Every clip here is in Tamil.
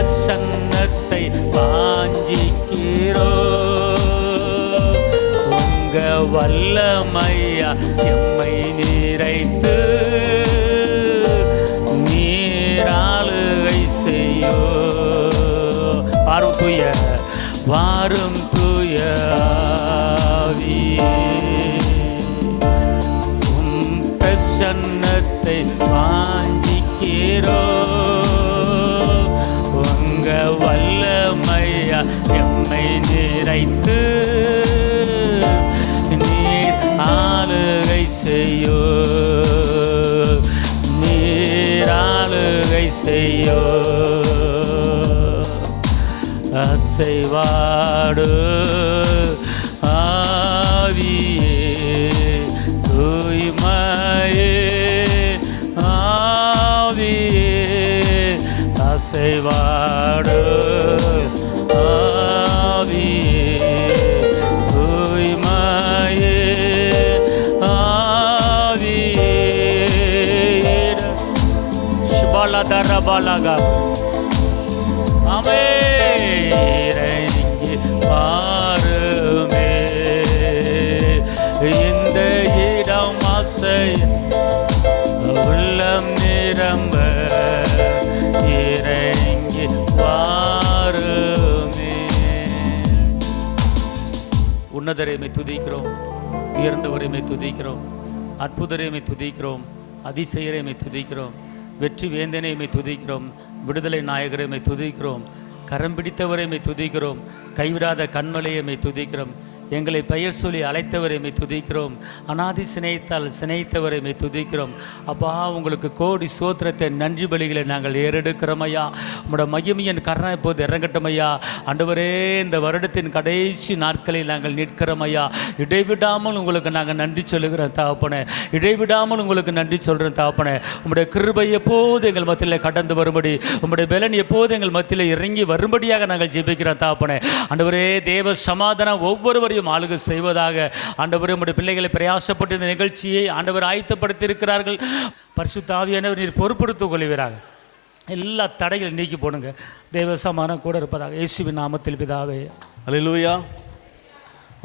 பிரசன்னத்தை வாஞ்சிக்கிறோ. உங்க வல்லமையா எம்மை நிறைத்து நீராளுகை செய்யோ. வாரும் தூய பிரசன்னத்தை வாஞ்சிக்கிறோ. உங்க வல்லமையா எம்மை நிறைத்து நீர் ஆளுகை செய்யோ. நீர் ஆளுகை செய்யோ. அசைவாடு ஆவியே தூய்மையே ஆவியே. அசைவாடு ஆவியே தூய்மையே ஆவியே. ஷபலதரபலக ஆமே. பாருமே இந்த இடம் ஆசை உள்ளம் நிரம்ப இறங்கி பாருமே. உன்னதரைமை துதிக்கிறோம், உயர்ந்தவரைமை துதிக்கிறோம், அற்புதரைமை துதிக்கிறோம், அதிசயரைமை துதிக்கிறோம், வெற்றி வேந்தனைமை துதிக்கிறோம், விடுதலை நாயகரைமை துதிக்கிறோம், கரம் பிடித்தவரைமை துதிக்கிறோம், கைவிடாத கண்மலையமை துதிக்கிறோம், எங்களை பெயர் சொல்லி அழைத்தவரைமை துதிக்கிறோம், அநாதி சினைத்தால் சினைத்தவரைமை துதிக்கிறோம். அப்பா, உங்களுக்கு கோடி சோத்திரத்தை நன்றி பலிகளை நாங்கள் ஏறெடுக்கிறோம் ஐயா. உங்களோட மகிமையின் கருணை இப்போது இறங்கட்டும் ஐயா. ஆண்டவரே, இந்த வருடத்தின் கடைசி நாட்களில் நாங்கள் நிற்கிறோம் ஐயா. இடைவிடாமல் உங்களுக்கு நாங்கள் நன்றி சொல்லுகிறோம் தகப்பனே. இடைவிடாமல் உங்களுக்கு நன்றி சொல்கிறோம் தகப்பனே. உங்களுடைய கிருபை எப்போது எங்கள் மத்தியில் கடந்து வரும்படி, உங்களுடைய பலன் எப்போது எங்கள் மத்தியில் இறங்கி வரும்படியாக நாங்கள் ஜெபிக்கிறோம் தகப்பனே. ஆண்டவரே, தேவ சமாதானம் ஒவ்வொருவரையும் ஆளுகை செய்வதாக. ஆண்டவரே, உம்முடைய பிள்ளைகளை பிரயாசப்பட்டு இந்த நிகழ்ச்சியை ஆண்டவர் ஆயத்தப்படுத்தி இருக்கிறார்கள். பரிசுத்த ஆவியானவர் நீர் பொறுப்படுத்திக் கொள்வீராக. எல்லா தடைகளை நீக்கி போடுங்க. தேவ சமாதானம் கூட இருப்பதாக. இயேசுவின் நாமத்தில் பிதாவே. அல்லேலூயா.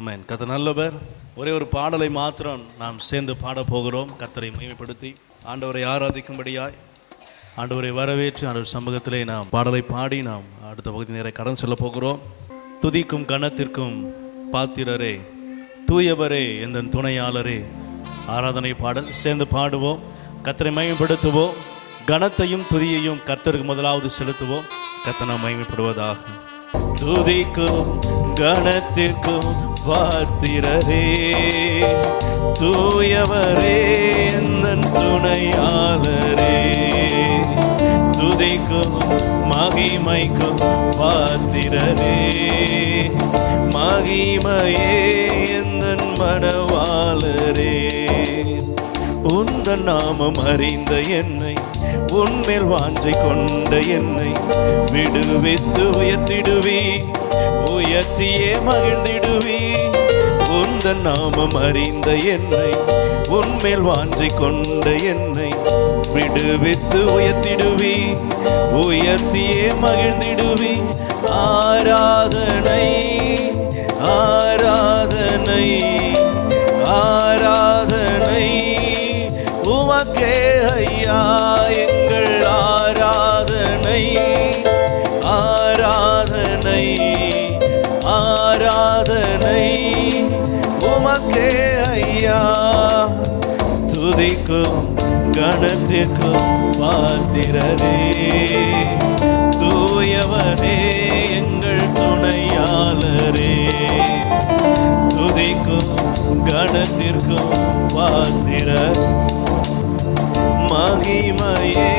ஆமென். கர்த்தர் நல்லவர். ஒரே ஒரு பாடலை மாத்திரம் நாம் சேர்ந்து பாட போகிறோம். கர்த்தரை மகிமைப்படுத்தி ஆண்டவரை ஆராதிக்கும்படியாய் ஆண்டவரை வரவேற்று ஆண்டவர் சமூகத்திலே நாம் பாடலை பாடி நாம் அடுத்த பகுதி நேர கடன் சொல்ல போகிறோம். துதிக்கும் கணத்திற்கும் பாத்திரரே, தூயவரே, எந்த துணையாளரே. ஆராதனை பாடல் சேர்ந்து பாடுவோம். கர்த்தரை மகிமைப்படுத்துவோம். கணத்தையும் துதியையும் கர்த்தருக்கு முதலாவது செலுத்துவோம். கர்த்தர் நாம் மகிமைப்படுவதாக. துதிக்கும் கணத்திற்கும் பாத்திரரே, தூயவரே, எந்த துணையாளரே. துதிக்கும் மகிமைக்கும் பாத்திரரே, மகிமையே எந்தன் மணவாளரே. உந்தன் நாமம் அறிந்த என்னை, உன்மேல் வாஞ்சை கொண்ட என்னை விடுவித்து உயர்த்திடுவி, உயர்த்தியே மகிழ்ந்திடுவி. உந்தன் நாமம் அறிந்த என்னை, உன்மேல் வாஞ்சை கொண்ட என்னை விடுவித்து உயர்த்திடுவி, உயர்த்தியே மகிழ்ந்திடுவி. ஆராதனை ஆராதனை ஆராதனை உமக்கே ஐயா. எங்கள் ஆராதனை ஆராதனை ஆராதனை உமக்கே ஐயா. துதிக்கும் கணத்திற்கும் பாத்திரரே, தூயவனே, எங்கள் துணையாளரே. துதிக்கும் கணத்திற்கும் பாத்திரர், மகிமையே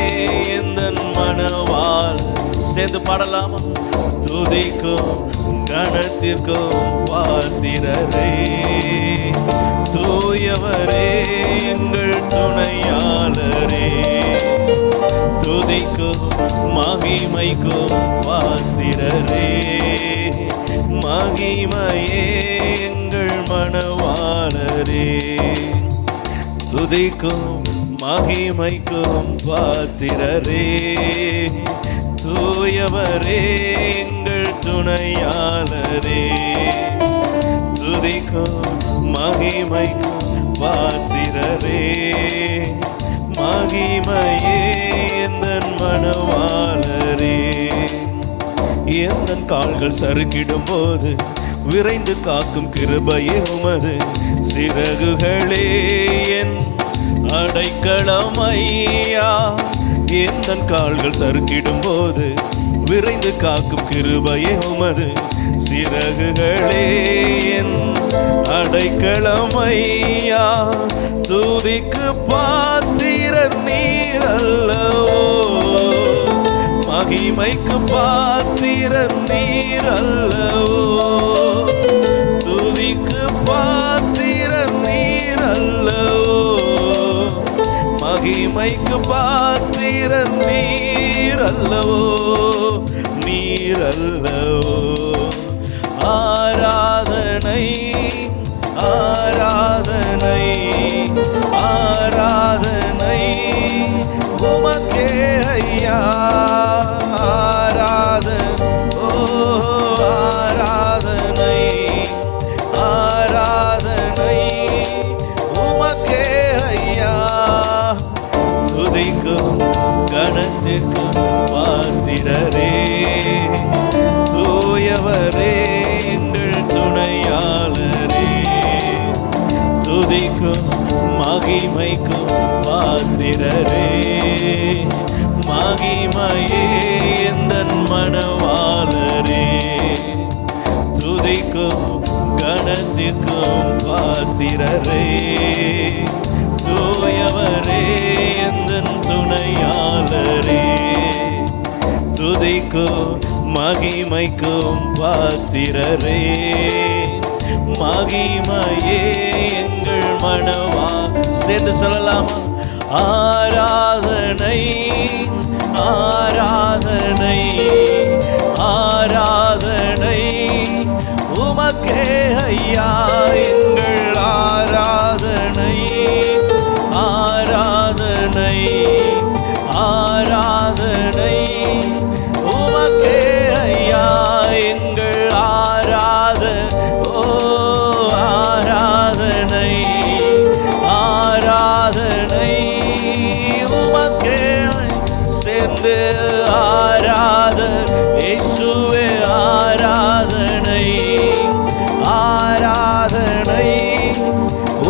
எந்தன் மணவாள். சேர்ந்து பாடலாமா? துதிக்கும் கணத்திற்கும் பாத்திரரே, தூயவரே, எங்கள் துணையாளரே. துதிக்கும் மகிமைக்கும் பாத்திரரே, மகிமையே எங்கள் மணவாளரே. துதிக்கும் மகிமைக்கும் பாத்திரரே, தூய தூயவரே எங்கள் துணையாளரே, துதிக்கும் மகிமைக்கும் பாத்திரரே, மகிமையே எந்தன் மணவாளரே. எந்தன் கால்கள் சறுக்கிடும் போது விரைந்து காக்கும் கிருபையே உமது சிறகுகளே என் அடைக்கலம் ஐயா. எந்தன் கால்கள் சறுக்கிடும் போது விரைந்து காக்கும் கிருபையே உமது சிறகுகளே என் அடைக்கலம் ஐயா. துதிக்கு பாத்திரர் நீர் அல்லவோ, மகிமைக்கு பாத்திரர் நீர் அல்லவோ, துதிக்கு பாத்திரர் நீர் அல்லவோ, மகிமைக்கு பாத்திரர் நீர் அல்லவோ, நீர் அல்லவோ. ஆராதனை ஆராதனை ஆராதனை உமக்கே ஐயா. கணத்துக்கு பாத்திரரே, தூயவரே எங்கள் துணையாளரே, துதிக்கும் மகிமைக்கும் பாத்திரரே, மகிமையே எந்தன் மணவாளரே, துதிக்கும் கணத்திற்கும் பாத்திரரே, தூயவரே எந்தன் துணையாளரே, துதிக்கும் மகிமைக்கும் பாத்திரரே, மகிமையே எங்கள் மணவா. சேர்ந்து சொல்லலாமா? ஆராதனை ஆராதனை ஆராதனை உமக்கே ஐயா. எங்கள் ஆராதனை ஆராதனை ஆராதனை உமக்கே ஐயா. எங்கள் ஆராதனை ஆராதனை உமக்கே. சேர்ந்து இயேசுவே ஆராதனை ஆராதனை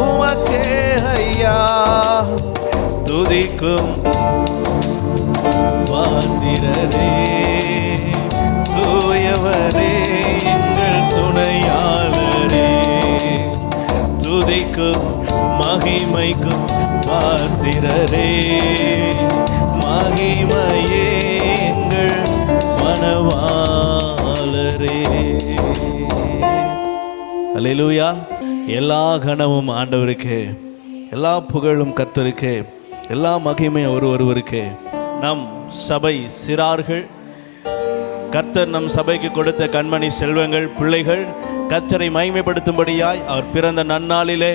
உமக்கே ஐயா. துதிக்கும் பாத்திரரே, தூயவரே எங்கள் துணையாளரே, துதிக்கும் மகிமைக்கும் பாத்திரரே, மகிமையே எங்கள் மணவாளரே. அல்லேலூயா. எல்லா கனமும் ஆண்டவருக்கு, எல்லா புகழும் கர்த்தருக்கு, எல்லா மகிமையும் ஒருவருக்கு. நம் சபை சிறார்கள், கர்த்தர் நம் சபைக்கு கொடுத்த கண்மணி செல்வங்கள், பிள்ளைகள் கர்த்தரை மகிமைப்படுத்தும்படியாய் அவர் பிறந்த நன்னாளிலே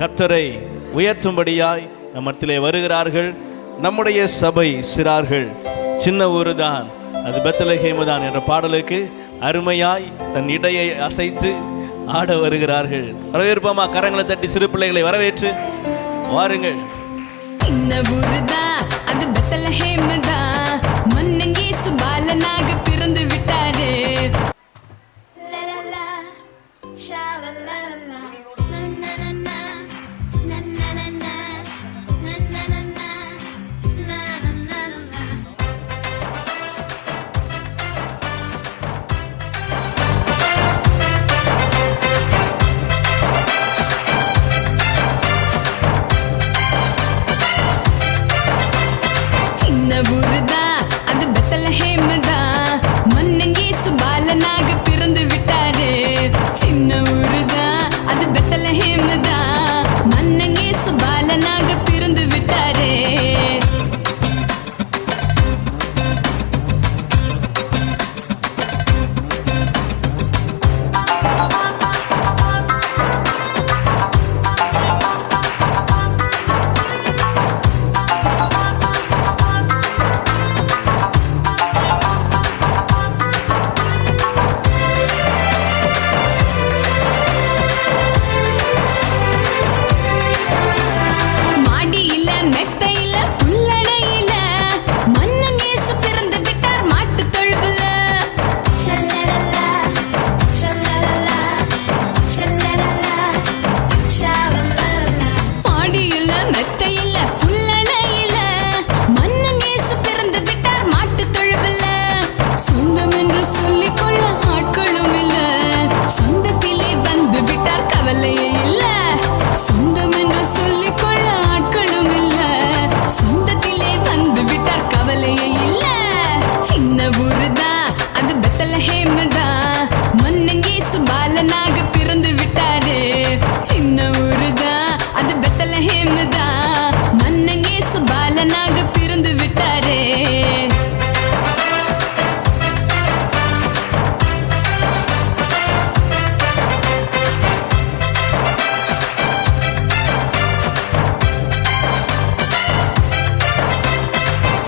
கர்த்தரை உயர்த்தும்படியாய் நம் மத்தியிலே வருகிறார்கள். நம்முடைய சபை சிறார்கள், சின்ன ஊரு தான் அது பெத்லகேமு தான் என்ற பாடலுக்கு அருமையாய் தன் இடையை அசைத்து ஆட வருகிறார்கள். வரவேற்போமா? கரங்களை தட்டி சிறு பிள்ளைகளை வரவேற்று வாருங்கள். சின்ன ஊருதான் அது பெத்லகேமு தான், மன்னங்கே சுபாலனாக பிறந்து விட்டாரே. சின்ன ஊருதான் அது பெத்லகேமு தான், மன்னங்கே சுபாலனாக பிறந்து விட்டாரே. சின்ன ஊருதான் அது பெத்லகேமு தான், மன்னங்கே சுபாலனாக பிறந்து விட்டாரே. பெத்தலஹேம் தான். மன்னன் இயேசு பாலனாக பிறந்து விட்டாரு. சின்ன ஊரு தான் அது பெத்தலஹேம் தான். மன்னன் இயேசு பாலனாக பிறந்து விட்டாரு.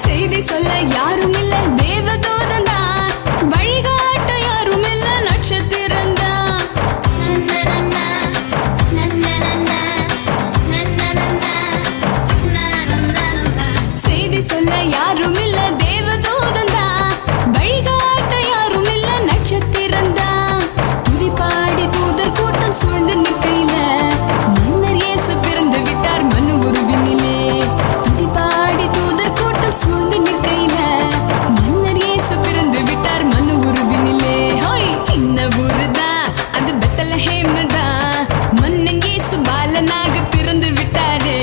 செய்தி சொல்ல யாரும் இல்ல, தேவதூதன் தான். வழிகாட்ட யாரும் இல்ல, நட்சத்திரம் தான். செய்தி சொல்ல யாரும் இல்ல, தேவதூதன் தான். வழிகாட்ட யாரும் இல்ல, நட்சத்திரம் தான். துதிபாடி தூதர் கூட்டம் சூழ்ந்து நிற்கையில மன்னர் இயேசு பிறந்து விட்டார் மனு உருவினிலே. துதிபாடி தூதர் கூட்டம் சூழ்ந்து நிற்கையில மன்னர் இயேசு பிறந்து விட்டார் மனு உருவினிலே. ஹோய், சின்ன ஊருதான் அது பெத்தலஹேம் தான். மன்னன் இயேசு பாலனாக பிறந்து விட்டாரு.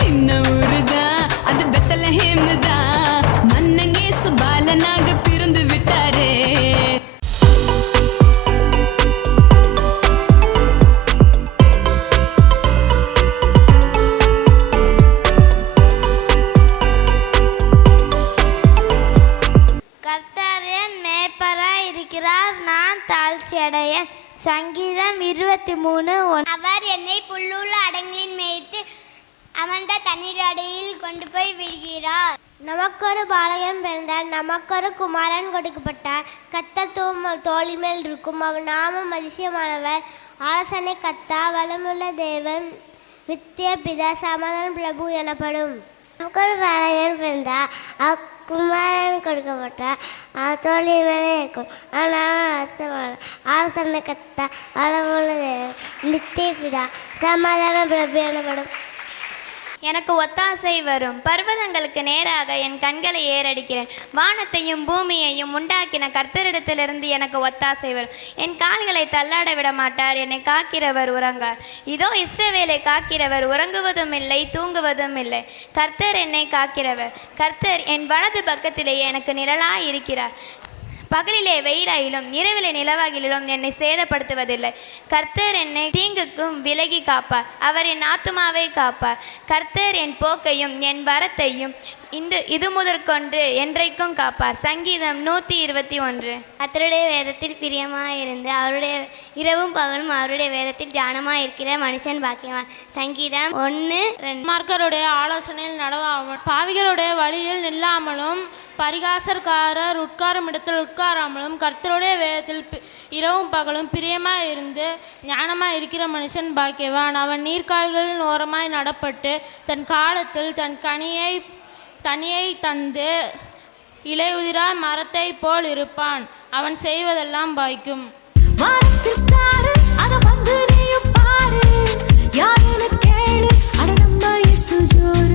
சின்ன ஊருதான் அது பெத்தலஹேம் தான். மன்னன் இயேசு பாலனாக பிறந்து விட்டாரு. கர்த்தர் என் மேய்ப்பராய் இருக்கிறார், நான் தாழ்ச்சியடையேன். சங்கீதம் 23:1. அவர் என்னை புல்லுள்ள அடங்கில் மேய்த்து அமர்ந்த தண்ணீர் அடையில் கொண்டு போய் விடுகிறார். நமக்கொரு பாலகன் பிறந்தார், நமக்கொரு குமாரன் கொடுக்கப்பட்டார். கர்த்தர் தோளின் மேல் இருக்கும், அவர் நாமம் அதிசயமானவர், ஆலோசனை கர்த்தா, வளமுள்ள தேவன், நித்திய பிதா, சமாதான பிரபு எனப்படும். நமக்கொரு பாலகன் பிறந்தார், குமாரன் கொடுக்கப்பட்டார், தோளின் மேலே இருக்கும், ஆனால் ஆலோசனை கர்த்தா, வளமுள்ள தேவன், நித்திய பிதா, சமாதான பிரபு எனப்படும். எனக்கு ஒத்தாசை வரும். பர்வதங்களுக்கு நேராக என் கண்களை ஏறடிக்கிறேன். வானத்தையும் பூமியையும் உண்டாக்கின கர்த்தரிடத்திலிருந்து எனக்கு ஒத்தாசை வரும். என் கால்களை தள்ளாட விட மாட்டார். என்னை காக்கிறவர் உறங்கார். இதோ இஸ்ரவேலை காக்கிறவர் உறங்குவதும் இல்லை, தூங்குவதும் இல்லை. கர்த்தர் என்னை காக்கிறவர். கர்த்தர் என் வலது பக்கத்திலேயே எனக்கு நிழலாய் இருக்கிறார். பகலிலே வெயிலாயிலும் இரவிலே நிலவாகிலும் என்னை சேதப்படுத்துவதில்லை. கர்த்தர் என்னை தீங்குக்கும் விலகி காப்பார். அவர் என் ஆத்துமாவை காப்பார். கர்த்தர் என் போக்கையும் என் வரத்தையும் இது முதற்கொண்டு என்றைக்கும் காப்பார். சங்கீதம் 121. கர்த்தருடைய வேதத்தில் பிரியமாயிருந்து அவருடைய இரவும் பகலும் அவருடைய வேதத்தில் தியானமாக இருக்கிற மனுஷன் பாக்கியவான். சங்கீதம் 1:2. மார்க்கருடைய ஆலோசனையில் நடவாமல், பாவிகளுடைய வழியில் நில்லாமலும், பரிகாசக்காரர் உட்காரும் இடத்தில் உட்காராமலும், கர்த்தருடைய வேதத்தில் இரவும் பகலும் பிரியமாய் இருந்து ஞானமாய் இருக்கிற மனுஷன் பாக்கியவான். அவன் நீர்க்கால்களின் ஓரமாய் நடப்பட்டு தன் காலத்தில் தன் கனியை தந்து இலையுதிரா மரத்தை போல் இருப்பான். அவன் செய்வதெல்லாம் பாய்க்கும். வானத்தில் ஸ்டார் அத வந்து நீயும் பாரு, யாருன்னு கேளு, அட நம்ம இயேசு ஜோரு.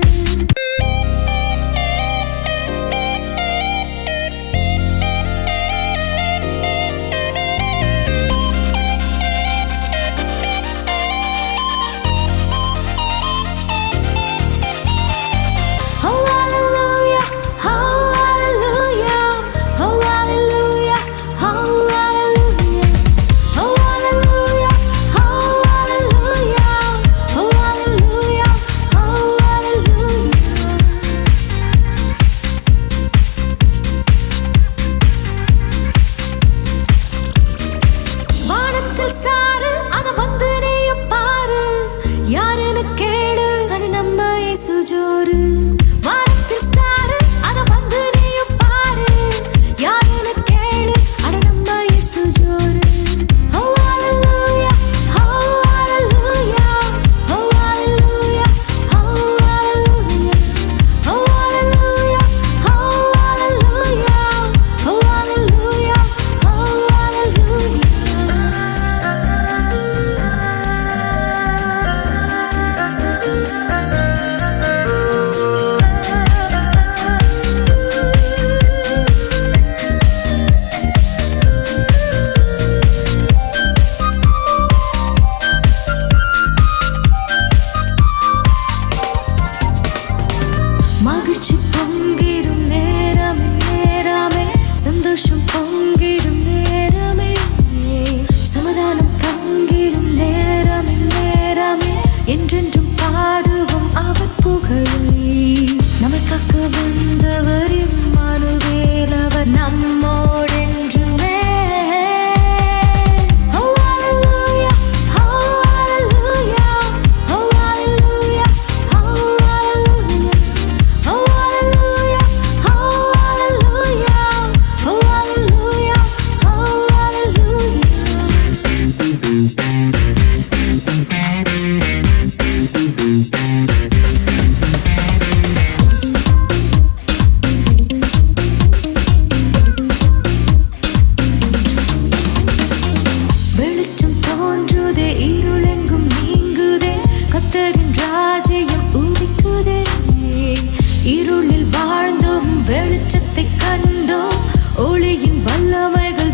மகிழ்ச்சி பொங்கிடும் நேரமே, சந்தோஷம் பொங்கிடும்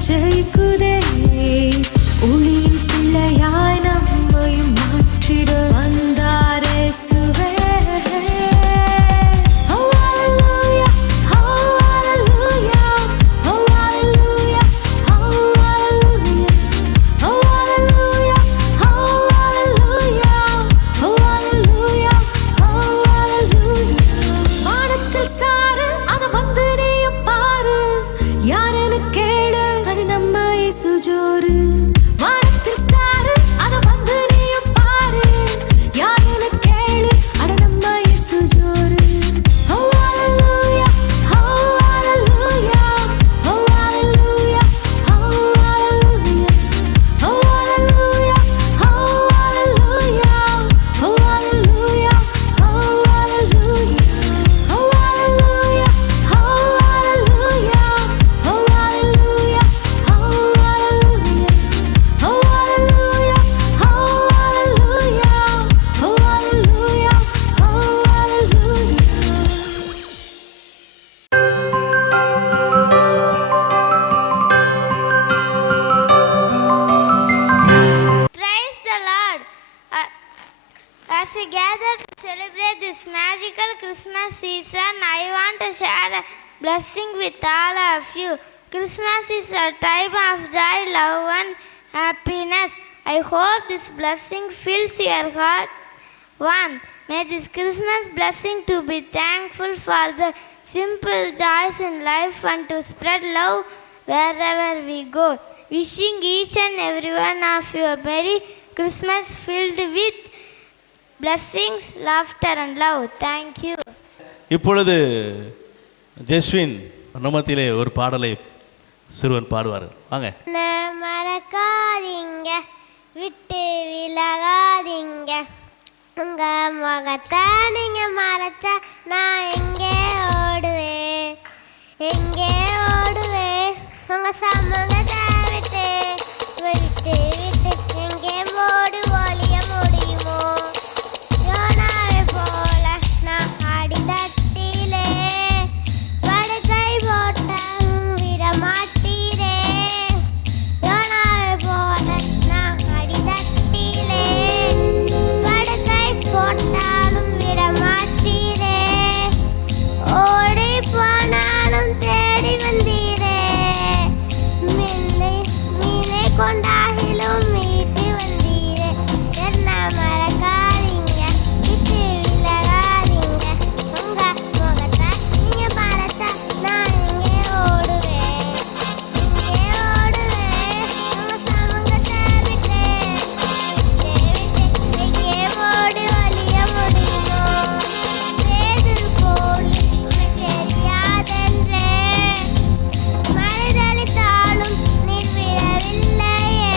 ஜெயிக்குதே. ஒளியின் பிள்ளையாய் நம்மையும் மாற்றிட வந்தாரே இயேசுவே. Oh hallelujah, oh hallelujah, oh hallelujah, oh hallelujah, oh hallelujah, oh hallelujah, oh hallelujah, oh hallelujah. வானத்தில் ஸ்டார் அத வந்து நீயும் பாரு, யாருன்னு கேளு, அது நம்ம இயேசு ஜோரு. வானத்தில் ஸ்டார் அத வந்து நீயும் பாரு, யாருன்னு கேளு, அது நம்ம இயேசு ஜோரு. Oh hallelujah, oh hallelujah, oh hallelujah, oh hallelujah, oh hallelujah, oh hallelujah, oh hallelujah, oh hallelujah, oh hallelujah, oh hallelujah, oh hallelujah, oh hallelujah, oh hallelujah, oh hallelujah, oh hallelujah. Praise the Lord. As we gather to celebrate this magical Christmas season, I want to share a blessing with all of you. Christmas is a time of joy, love, and happiness. I hope this blessing fills your heart. 1. May this Christmas blessing to be thankful for the simple joys in life and to spread love wherever we go. Wishing each and every one of you a Merry Christmas filled with blessings, laughter and love. Thank you. இப்பொழுது ஜெஸ்வின் நோமத்திலே ஒரு பாடலை சிறுவன் பாடுவார். வாங்க. மறக்காதீங்க, விட்டு விலகாதீங்க, உங்க முகத்தை நீங்க மறைச்சா நான் எங்கே ஓடுவேன், எங்கே ஓடுவேன், உங்க சமூகத்தை விட்டு விட்டு விட்டு எங்கே ஓடு ஒளிய முடியுமோ. யோனாவை போல நான் அடிதட்டிலே படுக்கை போட்டாலும் விட மாட்டீரே. யோனாவை போல நான் அடிதட்டிலே படுக்கை போட்டாலும் விட மாட்டீரே. ஓடி போனாலும் தேடி வந்தீரே. மீனை கொண்டாகிலும் மீட்டு வந்தீரே. என்ன மறக்காதீங்க, விட்டு விலகாதீங்க, உங்க முகத்தை நீங்க மறைச்சா நான் எங்கே ஓடுவேன், எங்கே ஓடுவேன், உங்க சமூகத்தை விட்டு விட்டு எங்கே ஓடி ஒளிய முடியுமோ. பேதுரு போல் உனக்கு தெரியாதென்றே மறுதலித்தாலும் நீர் விடவில்லையே.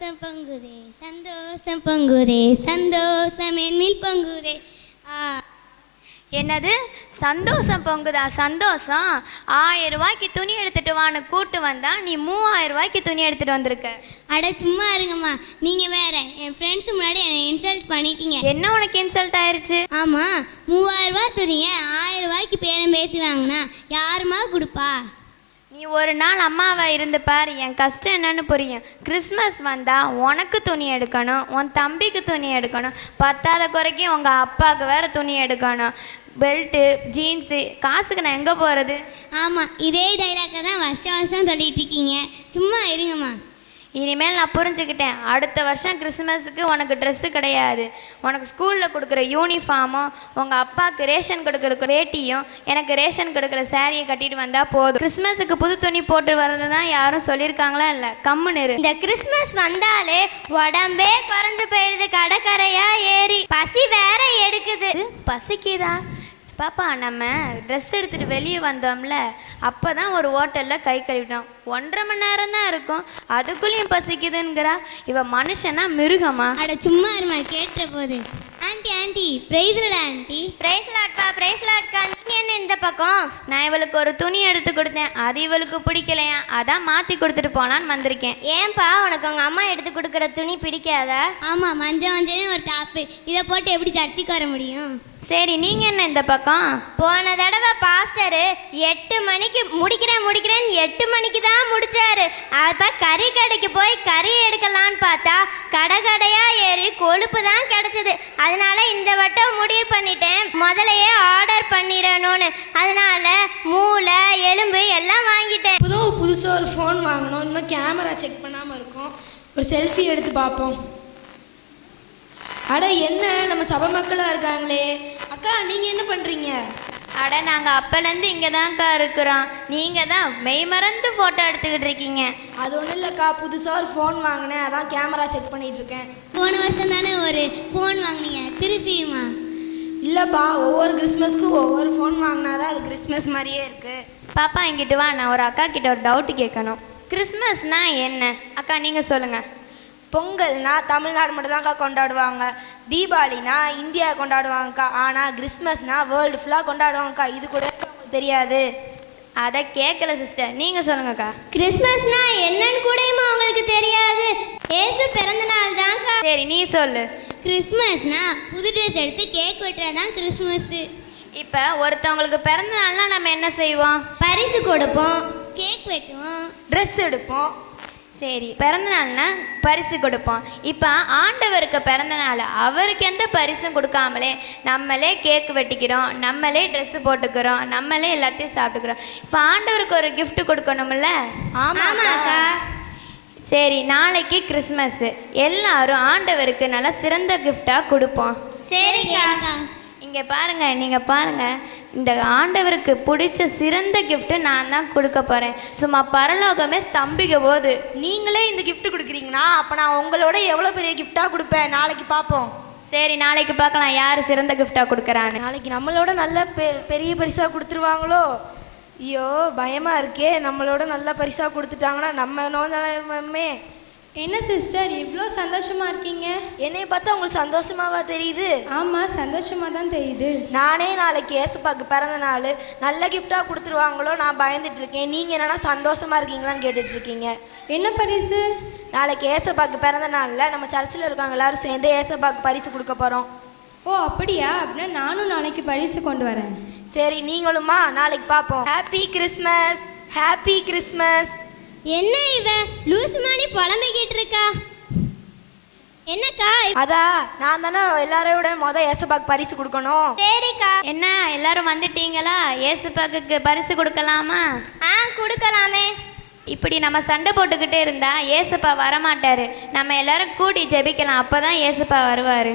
சந்தோஷம் பொங்குதே சந்தோஷம் பொங்குதே சந்தோஷம் என்னில் பொங்குதே. என்னது சந்தோஷம் பொங்குதா? சந்தோஷம் 1000 ரூபாய்க்கு துணி எடுத்துட்டு வான்னு கூட்டு வந்தா நீ 3000 ரூபாய்க்கு துணி எடுத்துட்டு வந்திருக்க. அட சும்மா இருங்கம்மா, நீங்கள் வேற என் ஃப்ரெண்ட்ஸ் முன்னாடி என்னை இன்சல்ட் பண்ணிட்டீங்க. என்ன உனக்கு இன்சல்ட் ஆயிருச்சு? ஆமாம், 3000 ரூபா துணியை 1000 ரூபாய்க்கு பேரம் பேசி வாங்கினா யாருமா கொடுப்பா? நீ ஒரு நாள் அம்மாவை இருந்து பாரு, என் கஷ்டம் என்னன்னு புரியும். கிறிஸ்மஸ் வந்தால் உனக்கு துணி எடுக்கணும், உன் தம்பிக்கு துணி எடுக்கணும், பத்தாத குறைக்கு உங்கள் அப்பாவுக்கு வேறு துணி எடுக்கணும், பெல்ட்டு ஜீன்ஸு, காசுக்கு நான் எங்கே போகிறது? ஆமாம், இதே டைலாக்கை தான் வருஷம் வருஷம் சொல்லிட்டு இருக்கீங்க. சும்மா இருங்கம்மா. இனிமேல் நான் புரிஞ்சுக்கிட்டேன். அடுத்த வருஷம் கிறிஸ்மஸுக்கு உனக்கு ட்ரெஸ்ஸு கிடையாது. உனக்கு ஸ்கூலில் கொடுக்குற யூனிஃபார்மும் உங்கள் அப்பாவுக்கு ரேஷன் கொடுக்குற வேட்டியும் எனக்கு ரேஷன் கொடுக்குற சாரியை கட்டிட்டு வந்தால் போதும். கிறிஸ்மஸுக்கு புது துணி போட்டு வர்றது தான் யாரும் சொல்லியிருக்காங்களா? இல்லை, கம்முன்னு இரு. இந்த கிறிஸ்மஸ் வந்தாலே உடம்பே குறைஞ்சு போயிடுது, கடற்கரையா ஏறி பசி வேற எடுக்குது. பசிக்குதா? பாப்பா, நம்ம ட்ரெஸ் எடுத்துகிட்டு வெளியே வந்தோம்ல, அப்போ தான் ஒரு ஹோட்டலில் கை கழுவிட்டோம். 1.5 மணி நேரம் தான் இருக்கும், அதுக்குள்ளேயும் பசிக்குதுங்கிறா. இவ மனுஷனா மிருகமா? அட சும்மா இருமா, கேட்ட போது. ஆண்டி ஆண்டி பிரைஸ்லடா ஆண்டி. பிரைஸ்லாட்பா பிரைஸ்லாட்கா. நீங்க என்ன இந்த பக்கம்? நான் இவளுக்கு ஒரு துணி எடுத்து கொடுத்தேன், அது இவளுக்கு பிடிக்கலையா, அதான் மாற்றி கொடுத்துட்டு போனான்னு வந்திருக்கேன். ஏன்பா, உனக்கு உங்க அம்மா எடுத்து கொடுக்குற துணி பிடிக்காதா? ஆமாம், மஞ்சள் மஞ்சள்னு ஒரு டாப்பு, இதை போட்டு எப்படி சர்ச்சுக்கு வர முடியும்? சரி, நீங்கள் என்ன இந்த பக்கம்? போன தடவை பாஸ்டரு 8 மணிக்கு முடிக்கிறேன்னு 8 மணிக்கு தான் முடிச்சாரு. அப்போ கறி கடைக்கு போய் கறி எடுக்கலான்னு பார்த்தா கடையா ஏறி கொழுப்பு தான் கிடைச்சது. அதனால இந்த வட்டம் முடிவு பண்ணிட்டேன், முதலையே ஆர்டர் பண்ணிடணும்னு. அதனால மூளை எலும்பு எல்லாம் வாங்கிட்டேன். இப்போதான் புதுசாக ஒரு ஃபோன் வாங்கினோம், இன்னும் கேமரா செக் பண்ணாமல் இருக்கோம். ஒரு செல்ஃபி எடுத்து பார்ப்போம். அட என்ன, நம்ம சபை மக்களாக இருக்காங்களே. அக்கா, நீங்கள் என்ன பண்ணுறீங்க? அட, நாங்கள் அப்போலேருந்து இங்கே தான்க்கா இருக்கிறோம். நீங்கள் தான் மெய் மறந்து ஃபோட்டோ எடுத்துக்கிட்டு இருக்கீங்க. அது ஒன்றும் இல்லைக்கா, புதுசாக ஒரு ஃபோன் வாங்கினேன், அதான் கேமரா செக் பண்ணிகிட்டு இருக்கேன். போன வருஷம் தானே ஒரு ஃபோன் வாங்கினீங்க, திருப்பியுமா? இல்லைப்பா, ஒவ்வொரு கிறிஸ்மஸ்க்கும் ஒவ்வொரு ஃபோன் வாங்கினா தான் அது கிறிஸ்மஸ் மாதிரியே இருக்குது. பாப்பா, இங்கிட்டு வா, நான் ஒரு அக்கா கிட்ட ஒரு டவுட்டு கேட்கணும். கிறிஸ்மஸ்னா என்ன அக்கா, நீங்கள் சொல்லுங்கள். பொங்கல்னா தமிழ்நாடு மட்டும் தான்க்கா கொண்டாடுவாங்க, தீபாவளினா இந்தியா கொண்டாடுவாங்கக்கா. ஆனால் கிறிஸ்மஸ்னா வேர்ல்டு ஃபுல்லாக கொண்டாடுவாங்கக்கா. இது கூட உங்களுக்கு தெரியாது? அதை கேட்கல சிஸ்டர், நீங்கள் சொல்லுங்கக்கா. கிறிஸ்மஸ்னா என்னன்னு கூடயுமா உங்களுக்கு தெரியாது? ஏசு பிறந்த நாள் தான்க்கா. சரி, நீ சொல்லு. கிறிஸ்மஸ்னா புது ட்ரெஸ் எடுத்து கேக் வெட்டுறதான் கிறிஸ்மஸ்ஸு. இப்போ ஒருத்தவங்களுக்கு பிறந்த நாள்னா நம்ம என்ன செய்வோம்? பரிசு கொடுப்போம், கேக் வெட்டுவோம், ட்ரெஸ் எடுப்போம். சரி, பிறந்த நாள்னா பரிசு கொடுப்போம். இப்போ ஆண்டவருக்கு பிறந்த நாள், அவருக்கு எந்த பரிசும் கொடுக்காமலே நம்மளே கேக் வெட்டிக்கிறோம், நம்மளே ட்ரெஸ்ஸு போட்டுக்கிறோம், நம்மளே எல்லாத்தையும் சாப்பிட்டுக்கிறோம். இப்போ ஆண்டவருக்கு ஒரு கிஃப்ட் கொடுக்கணும்ல? ஆமாக்கா. சரி, நாளைக்கு கிறிஸ்மஸ்ஸு, எல்லாரும் ஆண்டவருக்கு நல்லா சிறந்த கிஃப்டாக கொடுப்போம். சரிக்கா. இங்கே பாருங்கள், நீங்கள் பாருங்கள், இந்த ஆண்டவருக்கு பிடிச்ச சிறந்த கிஃப்ட்டு நான் தான் கொடுக்க போகிறேன். சும்மா பரலோகமே ஸ்தம்பிக்க போகுது. நீங்களே இந்த கிஃப்ட் கொடுக்குறீங்கன்னா அப்போ நான் உங்களோட எவ்வளோ பெரிய கிஃப்டாக கொடுப்பேன். நாளைக்கு பார்ப்போம். சரி, நாளைக்கு பார்க்கலாம் யார் சிறந்த கிஃப்டாக கொடுக்குறான்னு. நாளைக்கு நம்மளோட நல்ல பெரிய பரிசாக கொடுத்துருவாங்களோ? ஐயோ, பயமாக இருக்கே. நம்மளோட நல்ல பரிசாக கொடுத்துட்டாங்கன்னா நம்ம நோந்தாலுமே. என்ன சிஸ்டர், இவ்வளோ சந்தோஷமாக இருக்கீங்க? என்னை பார்த்தா உங்களுக்கு சந்தோஷமாவா தெரியுது? ஆமாம், சந்தோஷமாக தான் தெரியுது. நானே நாளைக்கு ஏசப்பாக்கு பிறந்த நாள், நல்ல கிஃப்டாக கொடுத்துருவாங்களோ நான் பயந்துட்டு இருக்கேன். நீங்கள் என்னன்னா சந்தோஷமாக இருக்கீங்களான்னு கேட்டுட்டு இருக்கீங்க. என்ன பரிசு? நாளைக்கு ஏசப்பாக்கு பிறந்த நாளில் நம்ம சர்ச்சில் இருக்காங்க எல்லாரும் சேர்ந்து ஏசப்பாக்கு பரிசு கொடுக்க போகிறோம். ஓ அப்படியா? அப்படின்னா நானும் நாளைக்கு பரிசு கொண்டு வரேன். சரி, நீங்களுமா? நாளைக்கு பார்ப்போம். Happy Christmas, happy Christmas. என்ன இவ லூஸ் மாதிரி புலம்பிக்கிட்டு இருக்கா? என்னக்கா? அதான் நான் தானே எல்லாரோட ஏசப்பாக்கு பரிசு கொடுக்கணும். சரிக்கா. என்ன எல்லாரும் வந்துட்டீங்களா? ஏசுப்பாக்கு பரிசு கொடுக்கலாமா? கொடுக்கலாமே. இப்படி நம்ம சண்டை போட்டுக்கிட்டே இருந்தா ஏசப்பா வரமாட்டாரு. நம்ம எல்லாரும் கூடி ஜெபிக்கலாம், அப்பதான் ஏசப்பா வருவாரு.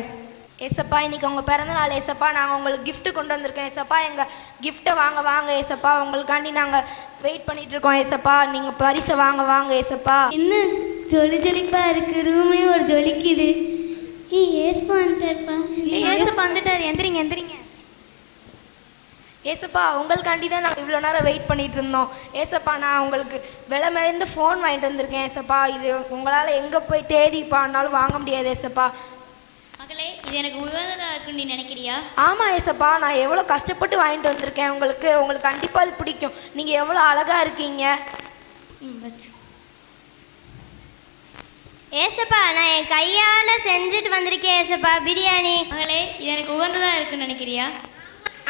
ஏசப்பா, இன்னைக்கு உங்கள் பிறந்த நாள் ஏசப்பா, நாங்கள் உங்களுக்கு கிஃப்ட்டு கொண்டு வந்திருக்கோம் ஏசப்பா. எங்கள் கிஃப்ட்டை வாங்க ஏசப்பா. உங்களுக்காண்டி நாங்கள் வெயிட் பண்ணிட்டு இருக்கோம் ஏசப்பா. நீங்கள் பரிசை வாங்க ஏசப்பா. என்ன ஜொலிப்பா இருக்கு, ரூமே ஒரு ஜொலிக்குது. ஏசப்பா வந்துட்டாருப்பா. ஏசப்பா வந்துட்டாரு, எந்திரிங்க. ஏசப்பா உங்களுக்காண்டி தான் நாங்கள் இவ்வளோ நேரம் வெயிட் பண்ணிகிட்டு இருந்தோம். ஏசப்பா நான் உங்களுக்கு விலை மறைந்த ஃபோன் வாங்கிட்டு வந்திருக்கேன் ஏசப்பா. இது உங்களால் எங்கே போய் தேடி பாடினாலும் வாங்க முடியாது ஏசப்பா. மகளே, இது எனக்கு உகந்ததாக இருக்குன்னு நீ நினைக்கிறியா? ஆமாம் ஏசப்பா, நான் எவ்வளோ கஷ்டப்பட்டு வாங்கிட்டு வந்திருக்கேன். உங்களுக்கு கண்டிப்பாக அது பிடிக்கும். நீங்கள் எவ்வளோ அழகாக இருக்கீங்க. ஏசப்பா நான் என் கையால் செஞ்சுட்டு வந்திருக்கேன் ஏசப்பா பிரியாணி. மகளே, இது எனக்கு உகந்ததாக இருக்குன்னு நினைக்கிறியா?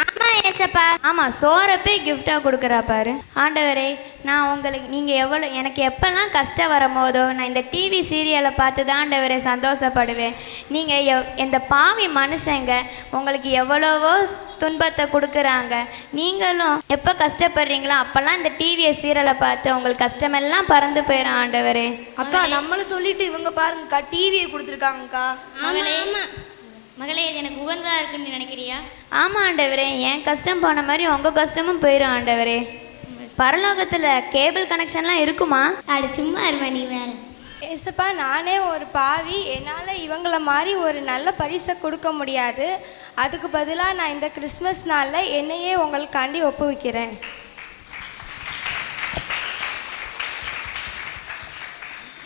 ஆமாம் ஏசப்பா. ஆமாம், சோறப்பே கிஃப்டாக கொடுக்குறா பாரு. ஆண்டவரே, நான் உங்களுக்கு நீங்கள் எனக்கு எப்போல்லாம் கஷ்டம் வரும்போதோ நான் இந்த டிவி சீரியலை பார்த்து தான் ஆண்டவரே சந்தோஷப்படுவேன். நீங்கள் இந்த பாவி மனுஷங்க உங்களுக்கு எவ்வளவோ துன்பத்தை கொடுக்குறாங்க. நீங்களும் எப்போ கஷ்டப்படுறீங்களோ அப்போல்லாம் இந்த டிவியை சீரியலை பார்த்து உங்களுக்கு கஷ்டமெல்லாம் பறந்து போயிடும் ஆண்டவரே. அக்கா நம்மளை சொல்லிட்டு இவங்க பாருங்கக்கா டிவியை கொடுத்துருக்காங்கக்கா. மகளே, இது எனக்கு உகந்ததாக இருக்குன்னு நீ நினைக்கிறியா? ஆமாம் ஆண்டவரே, என் கஷ்டம் போன மாதிரி உங்கள் கஷ்டமும் போயிடும் ஆண்டவரே. பரலோகத்தில் கேபிள் கனெக்ஷன்லாம் இருக்குமா? அட சும்மா இருமா நீ வேற. ஏசப்பா நானே ஒரு பாவி, என்னால் இவங்கள மாதிரி ஒரு நல்ல பரிசை கொடுக்க முடியாது. அதுக்கு பதிலாக நான் இந்த கிறிஸ்மஸ் நாளில் என்னையே உங்களுக்காண்டி ஒப்புவிக்கிறேன்.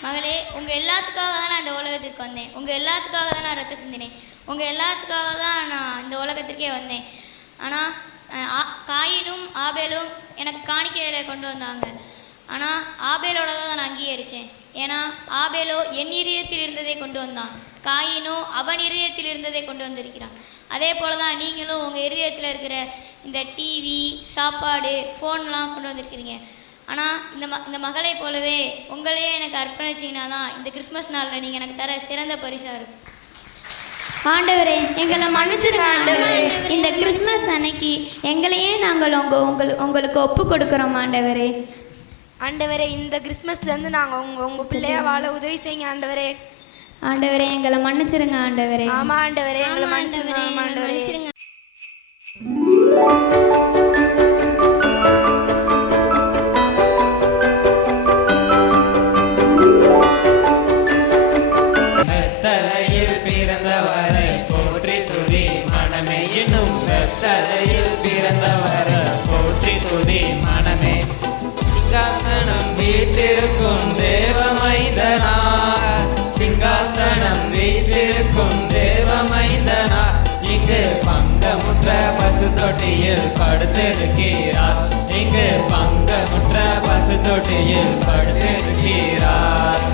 மகளே, உங்கள் எல்லாத்துக்காக தான் நான் இந்த உலகத்துக்கு வந்தேன். உங்கள் எல்லாத்துக்காக தான் நான் ரத்தம் சிந்தினேன். உங்கள் எல்லாத்துக்காக தான் நான் இந்த உலகத்திற்கே வந்தேன். ஆனால் காயினும் ஆபேலும் எனக்கு காணிக்கைகளை கொண்டு வந்தாங்க. ஆனால் ஆபேலோட தான் நான் அங்கீகரித்தேன். ஏன்னா ஆபேலோ என் இதயத்தில் இருந்ததை கொண்டு வந்தான், காயினோ அவன் இதயத்தில் இருந்ததை கொண்டு வந்திருக்கிறான். அதே போல் தான் நீங்களும் உங்கள் இதயத்தில் இருக்கிற இந்த டிவி, சாப்பாடு, ஃபோன்லாம் கொண்டு வந்திருக்கிறீங்க. ஆனால் இந்த மகளை போலவே உங்களையே எனக்கு அர்ப்பணிச்சிங்கன்னா தான் இந்த கிறிஸ்மஸ் நாளில் நீங்கள் எனக்கு தர சிறந்த பரிசாக இருக்கும். ஆண்டவரே, எங்களை மன்னிச்சிருங்க ஆண்டவரே. இந்த கிறிஸ்மஸ் அன்னைக்கு எங்களையே நாங்கள் உங்களுக்கு ஒப்பு கொடுக்குறோம் ஆண்டவரே. ஆண்டவரே, இந்த கிறிஸ்மஸ்லேருந்து நாங்கள் உங்கள் பிள்ளையா வாழ உதவி செய்யுங்க ஆண்டவரே. ஆண்டவரே, எங்களை மன்னிச்சிருங்க ஆண்டவரே. ஆமாம் ஆண்டவரே, எங்களை மன்னிச்சிருங்க ஆண்டவரே. வெத்தலையில் பிறந்தவரை போற்றி துதி மனமே. இன்னும் வெத்தலையில் பிறந்தவரை போற்றி துதி மனமே. சிங்காசனம் வீட்டிருக்கும் தேவமைந்தனா, சிங்காசனம் வீட்டிருக்கும் தேவமைந்தனா. இங்கு பங்கமுற்ற பசு தொட்டியில் படுத்திருக்கிறார். இங்கு பங்கமுற்ற பசு தொட்டியில் படுத்திருக்கிறார்.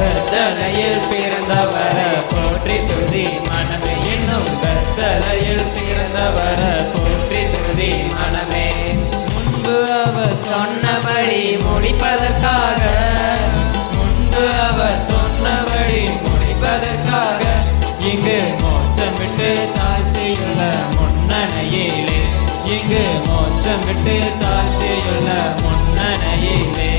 வெத்தலையில் பிறந்தவர போற்றி துதி மனமே. இன்னும் வெத்தலையில் பிறந்தவர போற்றி துதி மனமே. முன்பு அவர் சொன்னபடி முடிப்பதற்காக, முன்பு அவர் சொன்னபடி முடிப்பதற்காக இங்கு மோட்சமிட்டு தாழ்ச்சியுள்ள முன்னணையிலே, இங்கு மோட்சமிட்டு தாழ்ச்சியுள்ள முன்னணையிலே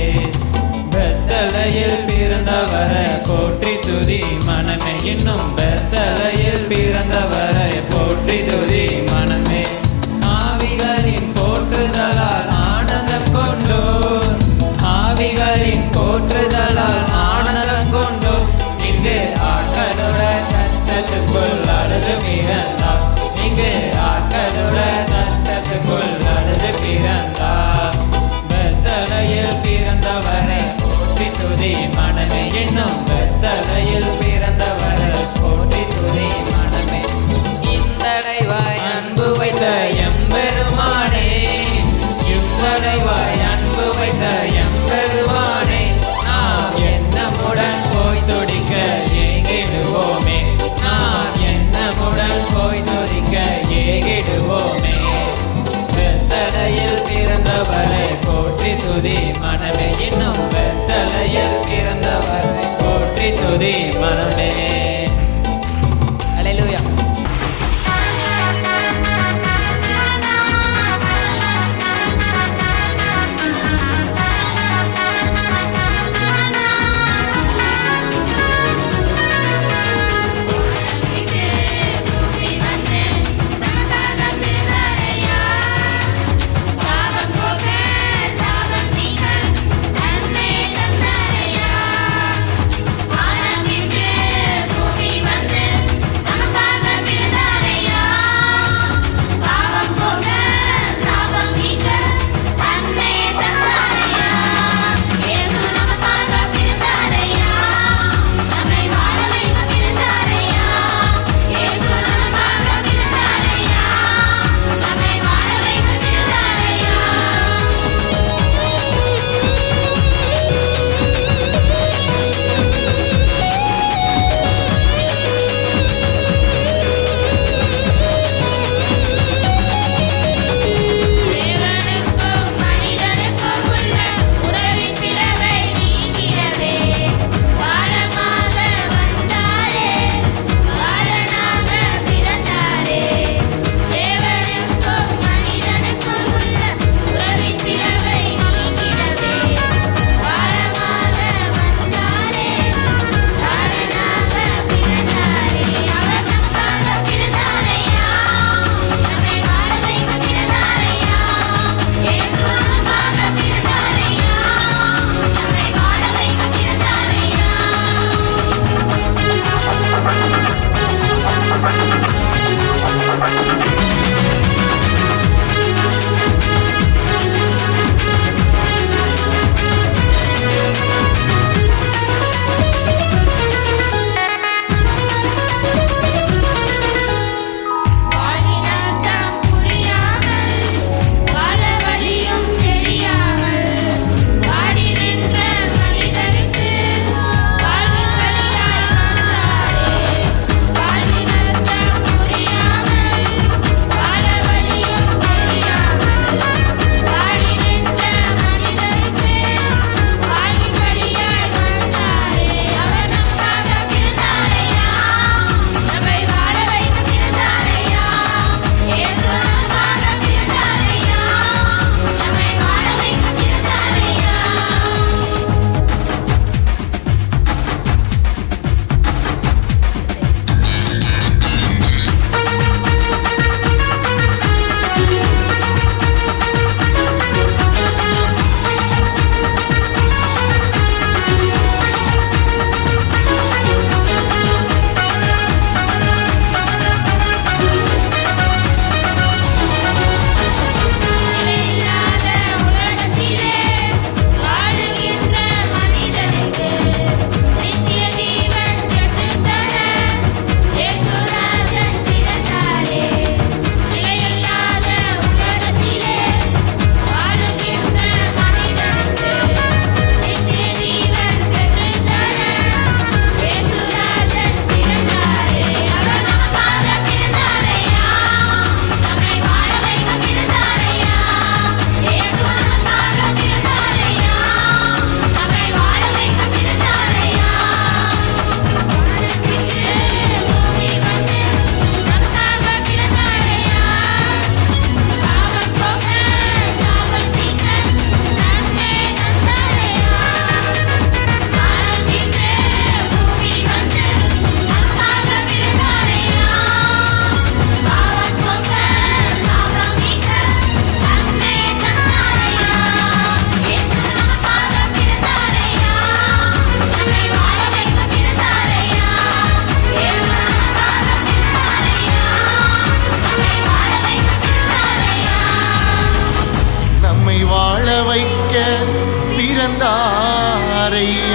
கரையில்